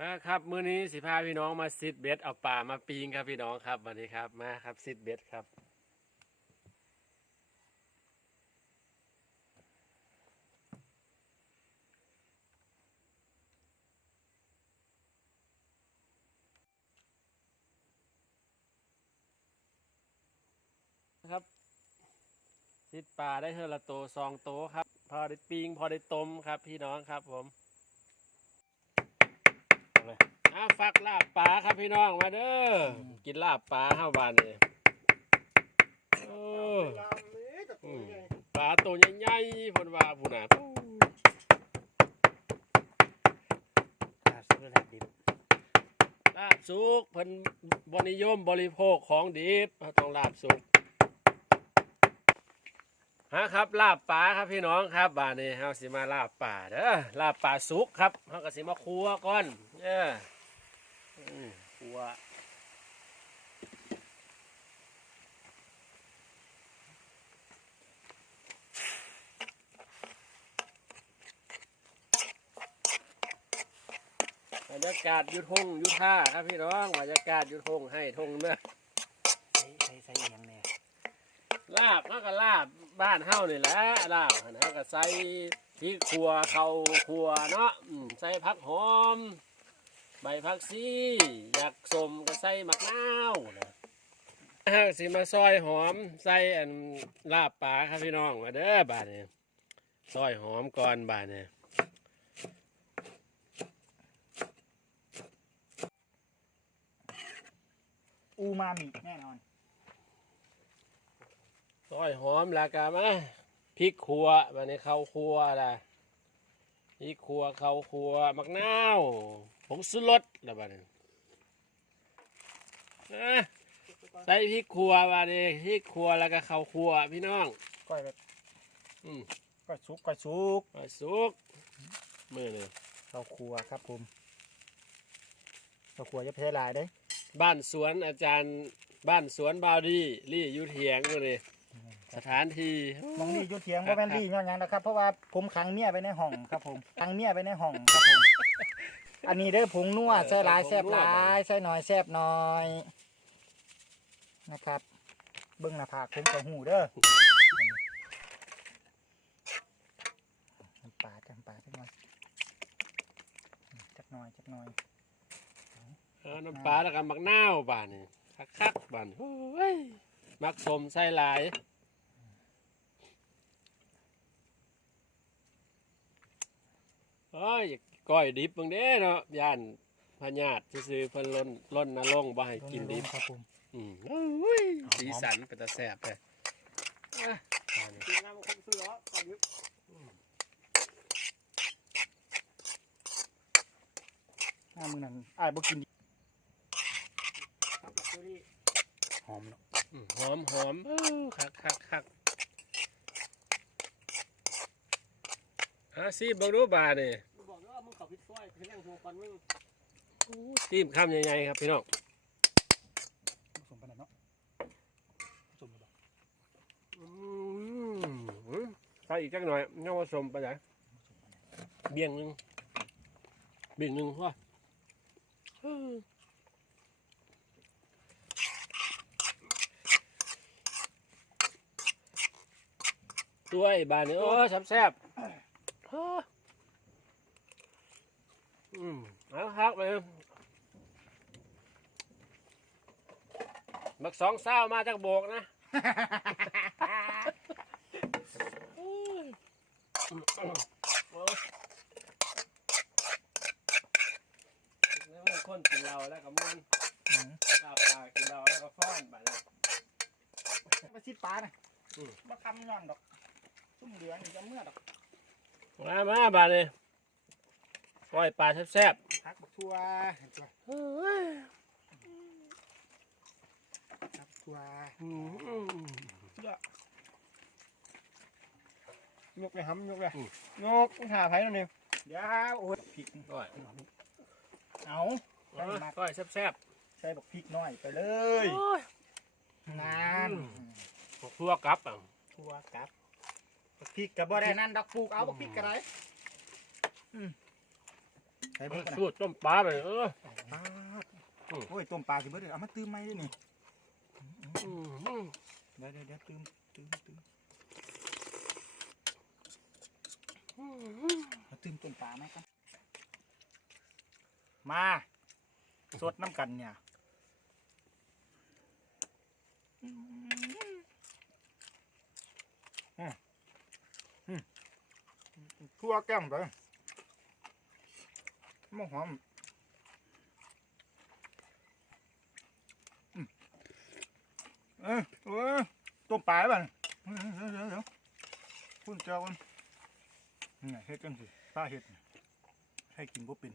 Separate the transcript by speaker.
Speaker 1: นะครับมื้อนี้สิพาพี่น้องมาซิดเบ็ดเอาป่ามาปีงครับพี่น้องครับวันนี้ครับมาครับซิดเบ็ดครับครับซิดป่าได้เทอละโตซองโตครับ พอได้ปีงพอได้ต้มครับพี่น้องครับผม อ่าฟักลาบปลาครับพี่น้องมาเด้ออกินลาบปลาห้าวันเลยโอ้อืมปลาตัวใหญ่ๆเพนว่าผู้น่ะ
Speaker 2: ลาบสุกหรือลาบดิบ
Speaker 1: ลาบสุกเพิ่นบนิยมบริโภคของดิบเราต้องลาบสุก ฮะครับลาบปลาครับพี่น้องครับบานนี้เฮาสิมาลาบปลาเด้อลาบปลาสุกครับเฮาก็สิมาคั่วก่อนเด้ออคั่วบรรยากาศยุทงยุท่าครับพี่น้องบรรยากาศยุทงให้ทงเนื้อ
Speaker 2: ใส่ใส่ใส่อียังแน่
Speaker 1: ลาบเฮาก็ลาบบ้านเฮานี่แหละลาบหั่นเฮาก็ใส่พริกขัวเข้าขัวเนาะอืมใส่ผักหอม ใบผักชีอยากสมก็ใส่มะนาวนะเฮาสิมาซอยหอมใส่อันลาบปลาครับพี่น้องมาเด้อบาดนี้ซอยหอมก่อนบาดนี้
Speaker 2: อูมามิแน่นอน
Speaker 1: ซอยหอมแล้วก็มาพริกขัวบันนี้ข้าวขัวล่ะพริกขัวข้าวขัวมักนาวผงสุรสแล้วบัดนี้อะใส่พริกขัวบัดนี้พริกขัวแล้วก็ข้าวขัวพี่น้อง
Speaker 2: ก้อยแบบ
Speaker 1: อืม
Speaker 2: ก้อยสุกก้อยสุก
Speaker 1: ไปสุกมือเลย
Speaker 2: ข้าวครัวครับผมข้าวครัวจะแพ้หลายเด้
Speaker 1: บ้านสวนอาจารย์บ้านสวนบาวดีรี่อยุเถียงอยู่นี่ สถานที่
Speaker 2: มองนี่อยุเถียงบ่แม่นลี่ย้อนหยังนะครับ เพราะว่าผมขังเมียไว้ในห้องครับผมขังเมียไว้ในห้องครับผมอันนี้เด้อผงนัวใส่หลายแซ่บหลายใส่น้อยแซ่บน้อยนะครับ เบิ่งหน้าผากผมก็หูเด้อน้ำปลาจังปลาจักหน่อยจักหน่อยจักหน่อย
Speaker 1: เอาน้ำปลาแล้วก็มักนาวบ้านนี่คักๆบ้านโอ้ย มักสมใส่หลายเอ้ยก้อยดิบเบิ่งเด้เนาะย่านพญาติซื้อๆเพิ่นล้นล้นนรงค์บ่ให้กินดิบ
Speaker 2: ครับผม
Speaker 1: อืมโอ้ยสีสันเป็นตาแซ่บเลยอะอันนี้
Speaker 2: กินน้ำคนซื้อเหรอก่อนยุหน้ามึงนั่นอ้ายบ่กิน หอมเนาะ
Speaker 1: อืมหอมหอมเออคักคักคักอะซีบเบิ่งดูบาดนี่
Speaker 3: บอกว่ามึงเขาพิดซอยคือแรงหัวก่อนมึง
Speaker 1: ซีมคำใหญ่ๆครับพี่น้อง
Speaker 2: ผสมกันหน่อยเนาะผสมกัน
Speaker 1: อืมใส่อีกจักหน่อยน้องผสมไปไหนเบี่ยงหนึงเบี่ยงหนึงพ่อ อืมตัวไอ้บานนี่โอ้แซ่บแซ่บๆเฮ้ออืมเอาฮักเลยบักสองเศร้ามาจากโบกนะแล้วมันคนกินเราแล้วก็มัน
Speaker 2: อืม
Speaker 1: ลาบปลากินเราแล้วก็ฟ้อนไปแล้ว
Speaker 2: ไปซิดปลาน่ะ
Speaker 1: อืม
Speaker 2: บ่คำย้อนดอก ซุ่มเหลืองนี่จะเมื่อดอก
Speaker 1: มามาบาดเลยก้อยปลาแซ่บ
Speaker 2: พักบักทั่วเห็นตัว
Speaker 1: ๆเฮ้ย
Speaker 2: พักทั่ว
Speaker 1: อืม
Speaker 3: ยกเลยห้ำยกเลย
Speaker 1: อืม
Speaker 3: ยกหาไผ่นั่นเอง
Speaker 2: เดี๋ยวโอ้ยพริก
Speaker 1: ก้อย
Speaker 2: เอา
Speaker 1: เอามาก้อยแซ่บ
Speaker 2: ใส่บักพริกหน่อยไปเล
Speaker 1: ๆ
Speaker 2: ย
Speaker 1: โอ้ย
Speaker 2: นาน
Speaker 1: อืมพวกทั่วกลับอะ
Speaker 2: ทั่วกับบัก พริกกับบ่ได้นั่นดอกปลูกเอาบักพริกก็ได้อืมใส่ส่เบิดกัน
Speaker 1: สูตรต้มปลาไปเออ
Speaker 2: ปลาดโอ้ยต้มปลาสิเบิดเลยเอามาตื้มไหมด้วยนี่
Speaker 1: อืม
Speaker 2: เดี๋ยวเดี๋ยวเดี๋ยวตื้มตื้มตื้มเอาตื้มต้มปลาไหมครับมาสดน้ำกันเนี่ยอืมอืมอืม ทั่วแก้มไปมะหอมเออเออต้มปลาบ้างเดี๋ยวเดี๋ยวคุณเจ้ากันนี่เฮ็ดกันสิป้าเฮ็ดให้กินบ่เป็น